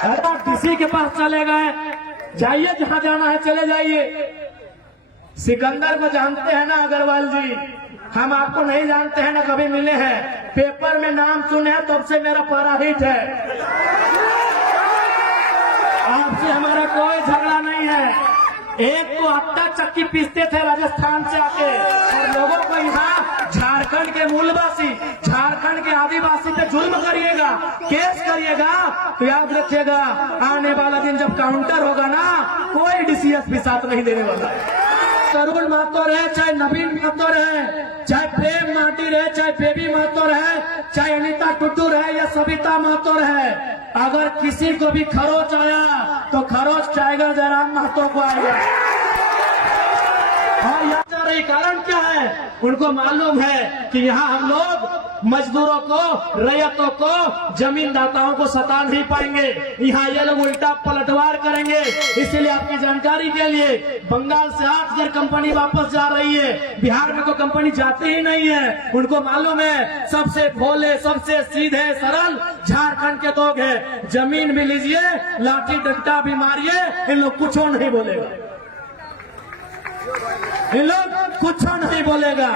अरे डीसी के पास चले गए, जाइए जहां जाना है चले जाइए। सिकंदर को जानते हैं ना अग्रवाल जी, हम आपको नहीं जानते हैं ना कभी मिले हैं, पेपर में नाम सुने हैं तब से मेरा पारा हिट है। आपसे हमारा कोई झगड़ा नहीं है। एक को आटा चक्की पीसते थे राजस्थान से आके, और लोगों को यहाँ झारखंड के मूलवासी, झारखंड के आदिवासी पे जुल्म करिएगा, केस करिएगा, तो याद रखिएगा आने वाला दिन जब काउंटर होगा ना, कोई डीसीएस भी साथ नहीं देने वाला। तरुण महतो रहे, चाहे नवीन महतो रहे, चाहे प्रेम माटी रहे, चाहे बेबी महतो रहे, चाहे अनीता टुड्डू रहे या सविता महतो रहे, अगर किसी को भी खरोच आया तो खरोच टाइगर जयराम महतो को आएगा। और यहाँ कारण क्या है, उनको मालूम है कि यहाँ हम लोग मजदूरों को, रैयतों को, जमींदाताओं को सता नहीं पाएंगे। यहाँ ये लोग उल्टा पलटवार करेंगे। इसलिए आपकी जानकारी के लिए बंगाल से 8,000 कंपनी वापस जा रही है, बिहार में तो कंपनी जाती ही नहीं है। उनको मालूम है सबसे भोले, सबसे सीधे सरल झारखंड के लोग हैं। जमीन भी लीजिए, लाठी डंडा भी मारिए, इन लोग कुछ नहीं बोलेगा, इन लोग कुछ नहीं बोलेगा।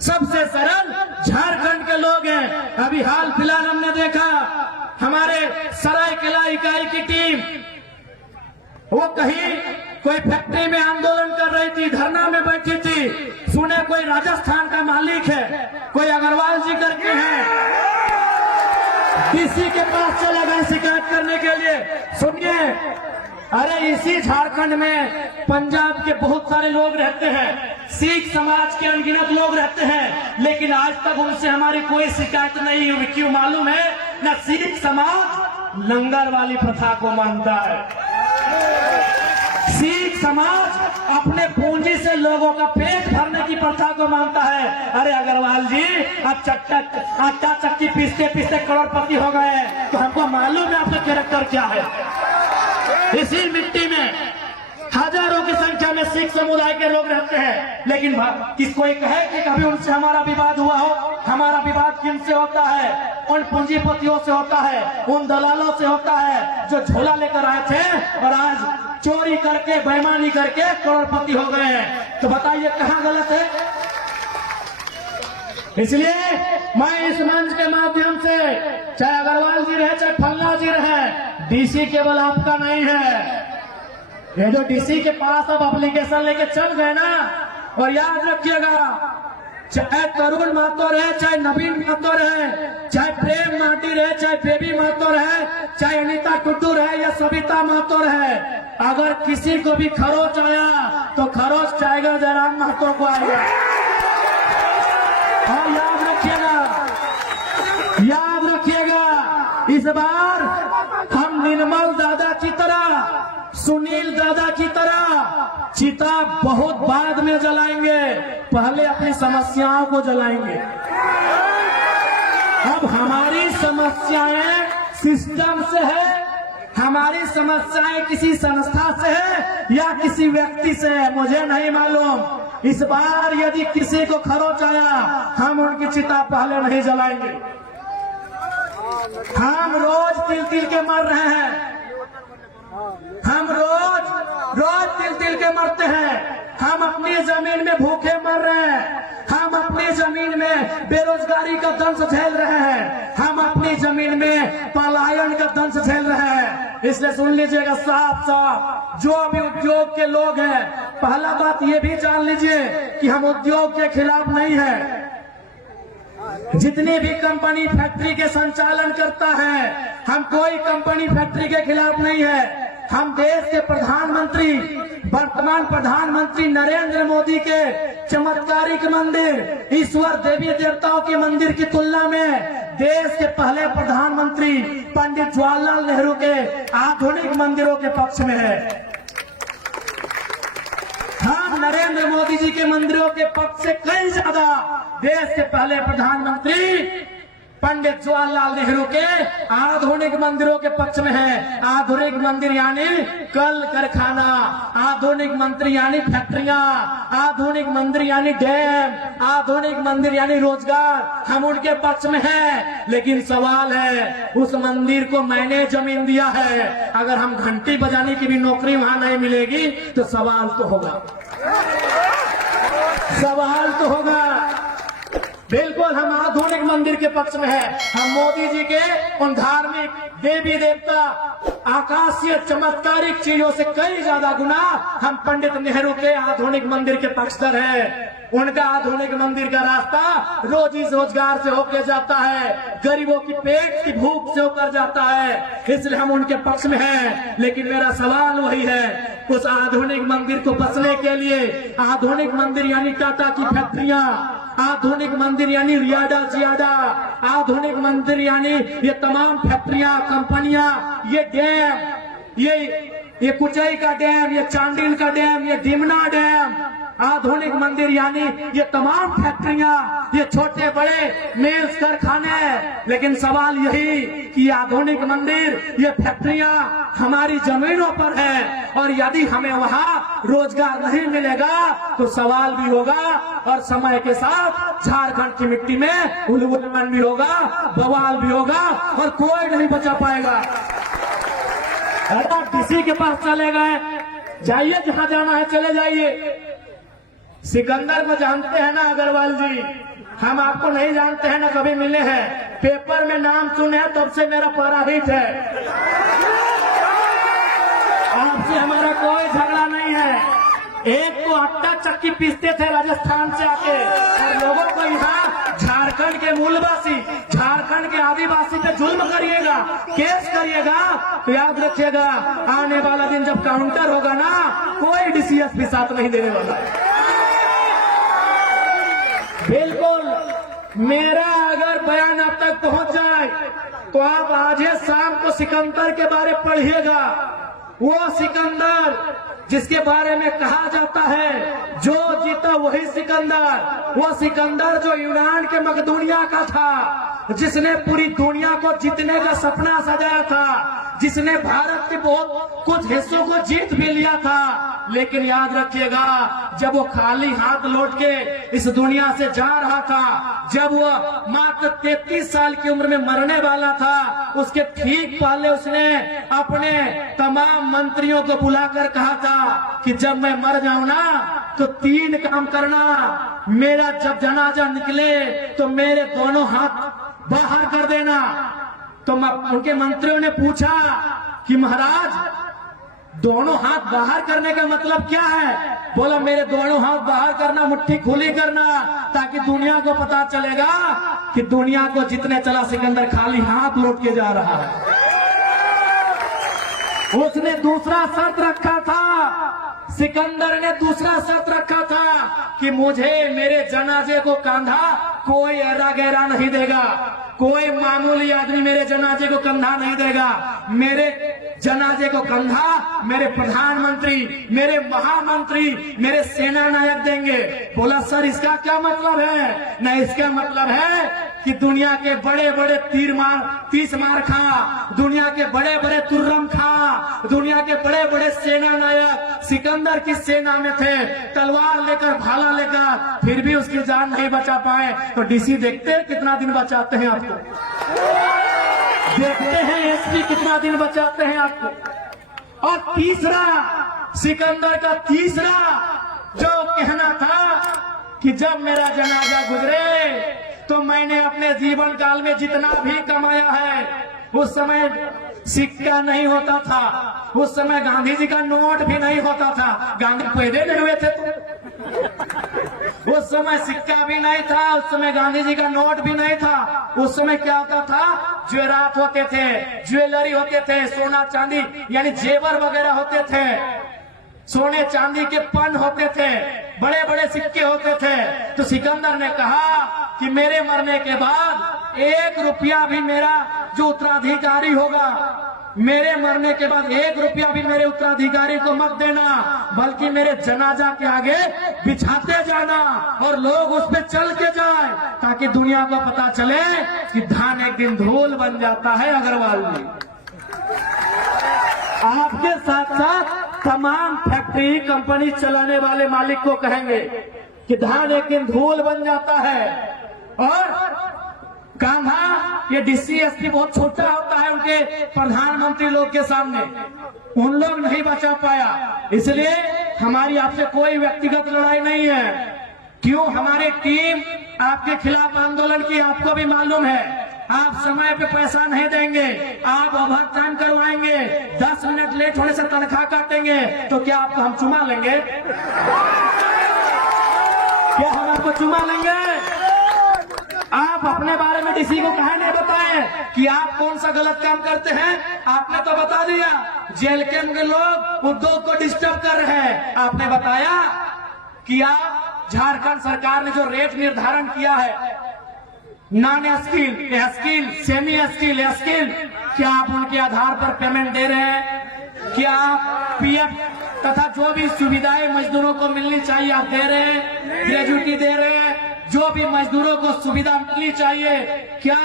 सबसे सरल झारखंड के लोग हैं। अभी हाल फिलहाल हमने देखा हमारे सरायकेला इकाई की टीम, वो कहीं कोई फैक्ट्री में आंदोलन कर रही थी, धरना में बैठी थी, सुने कोई राजस्थान का मालिक है, कोई अग्रवाल जी करके हैं, डीसी के पास चले गए शिकायत करने के लिए। सुनिए, अरे इसी झारखंड में पंजाब के बहुत सारे लोग रहते हैं, सिख समाज के अनगिनत लोग रहते हैं, लेकिन आज तक उनसे हमारी कोई शिकायत नहीं हुई। क्यों मालूम है? न सिख समाज लंगर वाली प्रथा को मानता है, सिख समाज अपने पूंजी से लोगों का पेट भरने की प्रथा को मानता है। अरे अग्रवाल जी, आप आटा चक्की पीसते पीसते करोड़पति हो गए, तो हमको मालूम है आपका कैरेक्टर क्या है। इसी मिट्टी में हजारों की संख्या में सिख समुदाय के लोग रहते हैं, लेकिन किस कोई कहे कि कभी उनसे हमारा विवाद हुआ हो? हमारा विवाद किनसे होता है? उन पूंजीपतियों से होता है, उन दलालों से होता है जो झोला लेकर आए थे और आज चोरी करके, बेईमानी करके करोड़पति हो गए हैं। तो बताइए कहाँ गलत है? इसलिए मैं इस मंच के माध्यम से, चाहे अग्रवाल जी रहे, चाहे फल्ला जी रहे, डीसी केवल आपका नहीं है। ये जो डीसी के पास अब एप्लीकेशन लेके चल गए ना, और याद रखिएगा, चाहे तरुण महतो रहे, चाहे नवीन महतो रहे, चाहे प्रेम माटी रहे, चाहे बेबी महतो रहे, चाहे अनीता टुड्डू रहे या सविता महतो रहे, अगर किसी को भी खरोच आया तो खरोच टाइगर जयराम महतो को आएगा। और याद रखिएगा, याद रखिएगा, इस बार हम निर्मल दादा की तरह, सुनील दादा की तरह चिता बहुत बाद में जलाएंगे, पहले अपनी समस्याओं को जलाएंगे। अब हमारी समस्याएं सिस्टम से है, हमारी समस्याएं किसी संस्था से है या किसी व्यक्ति से है, मुझे नहीं मालूम। इस बार यदि किसी को खरोच आया, हम उनकी चिता पहले नहीं जलाएंगे। हम रोज तिल तिल के मर रहे हैं, हम रोज तिल तिल के मरते हैं, हम अपनी जमीन में भूखे मर रहे हैं, हम अपनी जमीन में बेरोजगारी का दंश झेल रहे हैं, हम अपनी जमीन में पलायन का दंश झेल रहे हैं। इसलिए सुन लीजिएगा साफ साफ, जो भी उद्योग के लोग हैं, पहला बात ये भी जान लीजिए कि हम उद्योग के खिलाफ नहीं है। जितनी भी कंपनी फैक्ट्री के संचालन करता है, हम कोई कंपनी फैक्ट्री के खिलाफ नहीं है। हम देश के प्रधानमंत्री, वर्तमान प्रधानमंत्री नरेंद्र मोदी के चमत्कारिक मंदिर, ईश्वर देवी देवताओं के मंदिर की तुलना में देश के पहले प्रधानमंत्री पंडित जवाहरलाल नेहरू के आधुनिक मंदिरों के पक्ष में है। हम नरेंद्र मोदी जी के मंदिरों के पक्ष से कई ज्यादा देश के पहले प्रधानमंत्री पंडित जवाहरलाल नेहरू के आधुनिक मंदिरों के पक्ष में है। आधुनिक मंदिर यानी कल कारखाना, आधुनिक मंदिर यानी फैक्ट्रियां, आधुनिक मंदिर यानी डैम, आधुनिक मंदिर यानी रोजगार। हम उनके पक्ष में हैं, लेकिन सवाल है उस मंदिर को मैंने जमीन दिया है, अगर हम घंटी बजाने की भी नौकरी वहां नहीं मिलेगी तो सवाल तो होगा, सवाल तो होगा। बिल्कुल हम आधुनिक मंदिर के पक्ष में है। हम मोदी जी के उन धार्मिक देवी देवता आकाशीय चमत्कारिक चीजों से कई ज्यादा गुना हम पंडित नेहरू के आधुनिक मंदिर के पक्षधर हैं। उनका आधुनिक मंदिर का रास्ता रोजी रोजगार से होकर जाता है, गरीबों की पेट की भूख से होकर जाता है, इसलिए हम उनके पक्ष में हैं। लेकिन मेरा सवाल वही है, उस आधुनिक मंदिर को बचने के लिए, आधुनिक मंदिर यानी टाटा की फैक्ट्रियां, आधुनिक मंदिर यानी रियाडा जियाडा, आधुनिक मंदिर यानी ये तमाम फैक्ट्रियां, कंपनियां, ये डैम, ये कुचई का डैम, ये चांडिल का डैम, ये डिमना डैम, आधुनिक मंदिर यानी ये तमाम फैक्ट्रियां, ये छोटे बड़े मिल्स कारखाने। लेकिन सवाल यही कि आधुनिक मंदिर, ये फैक्ट्रियां हमारी जमीनों पर है, और यदि हमें वहां रोजगार नहीं मिलेगा तो सवाल भी होगा, और समय के साथ झारखंड की मिट्टी में उल्लूपन भी होगा, बवाल भी होगा, और कोई नहीं बचा पाएगा। अगर आप किसी के पास चले गए, जाइए जहां जाना है चले जाइए। सिकंदर को जानते हैं ना अग्रवाल जी, हम आपको नहीं जानते हैं ना, कभी मिले हैं, पेपर में नाम सुने हैं तब से मेरा पराहित है। आपसे हमारा कोई झगड़ा नहीं है। एक तो आटा चक्की पीसते थे राजस्थान से आके, और लोगों को यहाँ झारखंड के मूलवासी, झारखंड के आदिवासी पे जुल्म करिएगा, केस करिएगा, तो याद रखिएगा आने वाला दिन जब काउंटर होगा ना, कोई डीसीएस भी साथ नहीं देने वाला। बिल्कुल मेरा अगर बयान आप तक पहुंच जाए तो आप आज शाम को सिकंदर के बारे पढ़िएगा। वो सिकंदर जिसके बारे में कहा जाता है जो जीता वही सिकंदर, वो सिकंदर जो यूनान के मकदूनिया का था, जिसने पूरी दुनिया को जीतने का सपना सजाया था, जिसने भारत के बहुत कुछ हिस्सों को जीत भी लिया था। लेकिन याद रखिएगा जब वो खाली हाथ लौट के इस दुनिया से जा रहा था, जब वो मात्र 33 साल की उम्र में मरने वाला था, उसके ठीक पहले उसने अपने तमाम मंत्रियों को बुलाकर कहा था कि जब मैं मर जाऊं ना तो 3 काम करना, मेरा जब जनाजा निकले तो मेरे दोनों हाथ बाहर कर देना। तो उनके मंत्रियों ने पूछा कि महाराज दोनों हाथ बाहर करने का मतलब क्या है? बोला मेरे दोनों हाथ बाहर करना, मुट्ठी खुली करना, ताकि दुनिया को पता चलेगा कि दुनिया को जितने चला सिकंदर खाली हाथ लौट के जा रहा है। उसने दूसरा शर्त रखा था, सिकंदर ने दूसरा शर्त रखा था कि मुझे मेरे जनाजे को कंधा कोई ऐरा गहरा नहीं देगा, कोई मामूली आदमी मेरे जनाजे को कंधा नहीं देगा, मेरे जनाजे को कंधा मेरे प्रधानमंत्री, मेरे महामंत्री, मेरे सेना नायक देंगे। बोला सर इसका क्या मतलब है? नहीं, इसका मतलब है कि दुनिया के बड़े बड़े तीस मार खा, दुनिया के बड़े बड़े तुर्रम खा, दुनिया के बड़े बड़े सेना नायक सिकंदर की सेना में थे, तलवार लेकर भाला लेकर, फिर भी उसकी जान नहीं बचा पाए। तो डीसी देखते हैं कितना दिन बचाते हैं आपको, देखते हैं एसपी कितना दिन बचाते हैं आपको। और तीसरा, सिकंदर का तीसरा जो कहना था कि जब मेरा जनाजा गुजरे तो मैंने अपने जीवन काल में जितना भी कमाया है, उस समय सिक्का नहीं होता था, उस समय गांधी जी का नोट भी नहीं होता था, गांधी पैदे नहीं हुए थे तो उस समय सिक्का भी नहीं था, उस समय गांधी जी का नोट भी नहीं था। उस समय क्या होता था? ज्वेरात होते थे, ज्वेलरी होते थे, सोना चांदी यानी जेवर वगैरह होते थे, सोने चांदी के पन होते थे, बड़े बड़े सिक्के होते थे। तो सिकंदर ने कहा कि मेरे मरने के बाद 1 रुपया भी मेरा जो उत्तराधिकारी होगा मेरे मरने के बाद 1 रुपया भी मेरे उत्तराधिकारी को मत देना, बल्कि मेरे जनाजा के आगे बिछाते जाना और लोग उस पर चल के जाए, ताकि दुनिया को पता चले कि धान एक दिन धूल बन जाता है। अग्रवाल जी, आपके साथ साथ तमाम फैक्ट्री कंपनी चलाने वाले मालिक को कहेंगे कि धान एक दिन धूल बन जाता है। और कान्हा, ये डीसीएसपी बहुत छोटा होता है उनके प्रधानमंत्री लोग के सामने, उन लोग नहीं बचा पाया। इसलिए हमारी आपसे कोई व्यक्तिगत लड़ाई नहीं है। क्यों हमारी टीम आपके खिलाफ आंदोलन की, आपको भी मालूम है। आप समय पे पैसा नहीं देंगे, आप भुगतान करवाएंगे, 10 मिनट लेट होने से तनख्वाह काटेंगे, तो क्या आपको हम चुमा लेंगे? क्या हम आपको चुमा लेंगे? आप अपने बारे में डीसी को कहा नहीं बताए कि आप कौन सा गलत काम करते हैं? आपने तो बता दिया जेल के अंदर लोग उद्योग को डिस्टर्ब कर रहे हैं। आपने बताया कि आप झारखंड सरकार ने जो रेट निर्धारण किया है, non skill, skill, semi skill, skill, क्या आप उनके आधार पर पेमेंट दे रहे हैं? क्या आप पीएफ तथा जो भी सुविधाएं मजदूरों को मिलनी चाहिए आप दे रहे हैं? ग्रेजुटी दे रहे हैं? जो भी मजदूरों को सुविधा मिलनी चाहिए क्या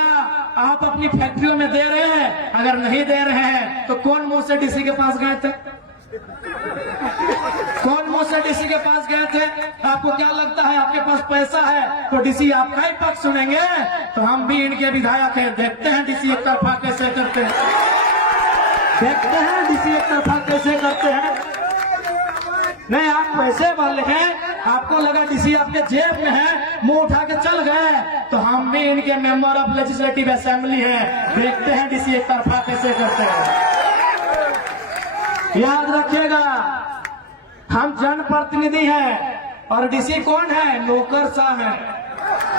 आप अपनी फैक्ट्रियों में दे रहे हैं? अगर नहीं दे रहे हैं तो कौन मुंह से डीसी के पास गए थे? कौन मुंह से डीसी के पास गए थे? आपको क्या लगता है आपके पास पैसा है तो डीसी आपका ही पक्ष सुनेंगे? तो हम भी इनके विधायक हैं, देखते हैं डीसी एक तरफा कैसे करते हैं, देखते हैं डीसी एक तरफा कैसे करते हैं। नहीं, आप पैसे वाले हैं, आपको लगा डीसी आपके जेब में है, मुंह उठा के चल गए, तो हम भी इनके मेंबर ऑफ लेजिस्लेटिव असेंबली हैं, देखते हैं डीसी एक तरफा कैसे करते हैं। याद रखिएगा, हम जनप्रतिनिधि हैं और डीसी कौन है? नौकरशाह है।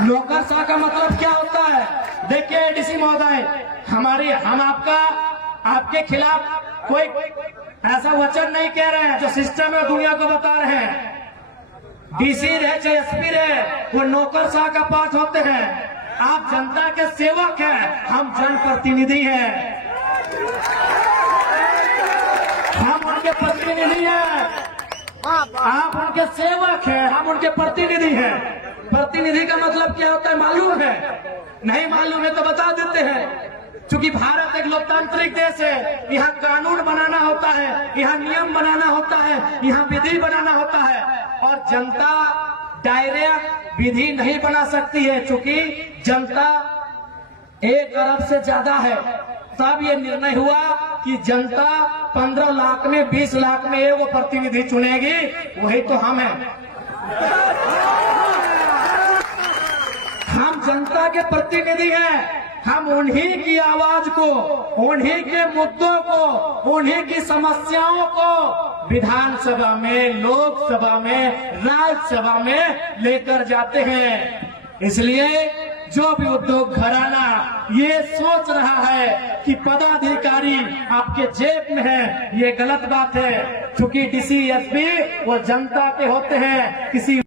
नौकरशाह का मतलब क्या होता है? देखिए डीसी महोदय, हम आपके खिलाफ कोई ऐसा वचन नहीं कह रहे हैं, जो सिस्टम है दुनिया को बता रहे हैं। डीसी रहे चाहे एसपी रहे, वो नौकरशाह का पाठ होते हैं। आप जनता के सेवक हैं, हम जनप्रतिनिधि हैं, हम उनके प्रतिनिधि हैं। आप उनके सेवक हैं, हम उनके प्रतिनिधि हैं। प्रतिनिधि का मतलब क्या होता है मालूम है? नहीं मालूम है तो बता देते हैं। क्योंकि भारत एक लोकतांत्रिक देश है, यहाँ कानून बनाना होता है, यहाँ नियम बनाना होता है, यहाँ विधि बनाना होता है, और जनता डायरेक्ट विधि नहीं बना सकती है। क्योंकि जनता 1 अरब से ज्यादा है, तब ये निर्णय हुआ कि जनता 15 लाख में 20 लाख में एक वो प्रतिनिधि चुनेगी, वही तो हम हैं। हम जनता के प्रतिनिधि हैं, हम उन्हीं की आवाज को, उन्हीं के मुद्दों को, उन्हीं की समस्याओं को विधानसभा में, लोकसभा में, राज्यसभा में लेकर जाते हैं। इसलिए जो भी उद्योग घराना ये सोच रहा है कि पदाधिकारी आपके जेब में है, ये गलत बात है। क्योंकि डीसी एसपी वो जनता के होते हैं, किसी